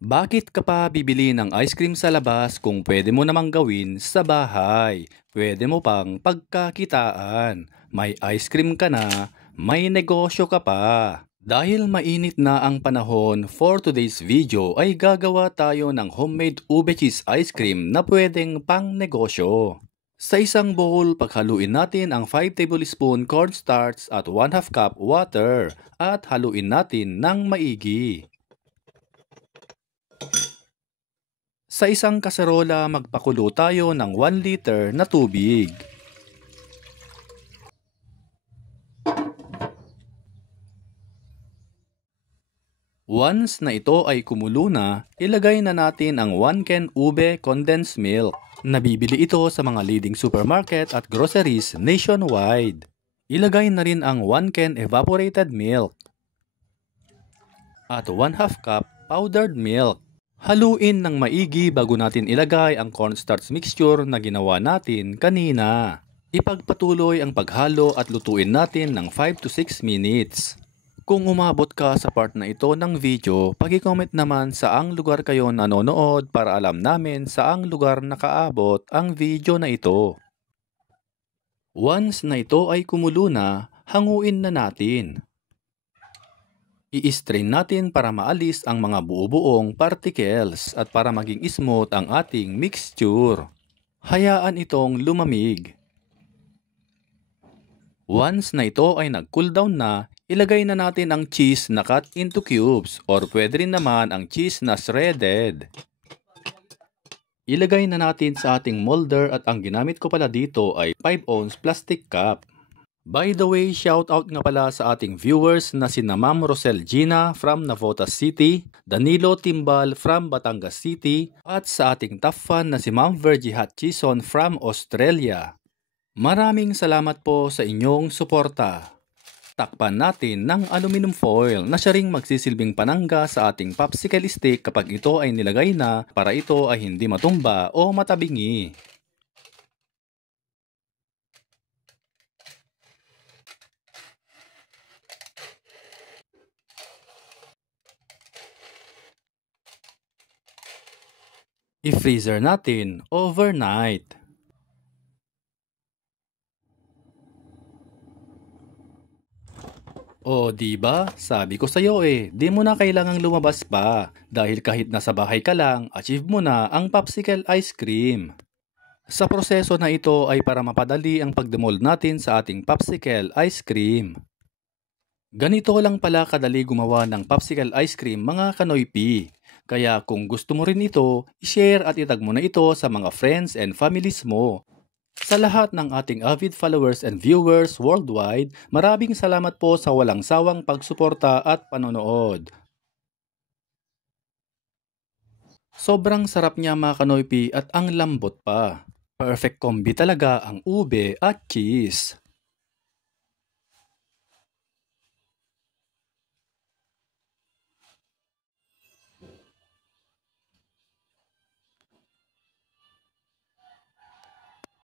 Bakit ka pa bibili ng ice cream sa labas kung pwede mo namang gawin sa bahay? Pwede mo pang pagkakitaan. May ice cream ka na, may negosyo ka pa. Dahil mainit na ang panahon, for today's video ay gagawa tayo ng homemade ube cheese ice cream na pwedeng pang negosyo. Sa isang bowl, paghaluin natin ang 5 tablespoon cornstarch at 1/2 cup water at haluin natin ng maigi. Sa isang kaserola, magpakulo tayo ng 1 liter na tubig. Once na ito ay kumulo na, ilagay na natin ang 1 can ube condensed milk. Nabibili ito sa mga leading supermarket at groceries nationwide. Ilagay na rin ang 1 can evaporated milk at 1/2 cup powdered milk. Haluin ng maigi bago natin ilagay ang cornstarch mixture na ginawa natin kanina. Ipagpatuloy ang paghalo at lutuin natin ng 5 to 6 minutes. Kung umabot ka sa part na ito ng video, pag-comment naman saang lugar kayo nanonood para alam namin saang lugar nakaabot ang video na ito. Once na ito ay kumulo na, hanguin na natin. I-strain natin para maalis ang mga buo-buong particles at para maging smooth ang ating mixture. Hayaan itong lumamig. Once na ito ay nag-cool down na, ilagay na natin ang cheese na cut into cubes or pwede rin naman ang cheese na shredded. Ilagay na natin sa ating molder at ang ginamit ko pala dito ay 5 ounce plastic cup. By the way, shout out nga pala sa ating viewers na sina Ma'am Rosel Gina from Navotas City, Danilo Timbal from Batangas City, at sa ating top fan na si Ma'am Virgie Hutchison from Australia. Maraming salamat po sa inyong suporta. Takpan natin ng aluminum foil na siya ring magsisilbing panangga sa ating popsicle stick kapag ito ay nilagay na para ito ay hindi matumba o matabingi. I-freezer natin overnight. O diba? Sabi ko sa'yo di mo na kailangang lumabas pa dahil kahit nasa bahay ka lang, achieve mo na ang popsicle ice cream. Sa proseso na ito ay para mapadali ang pagdemold natin sa ating popsicle ice cream. Ganito lang pala kadali gumawa ng popsicle ice cream mga kanoypi. Kaya kung gusto mo rin ito, i-share at itag mo na ito sa mga friends and families mo. Sa lahat ng ating avid followers and viewers worldwide, maraming salamat po sa walang sawang pagsuporta at panonood. Sobrang sarap niya mga kanoypi at ang lambot pa. Perfect combi talaga ang ube at cheese.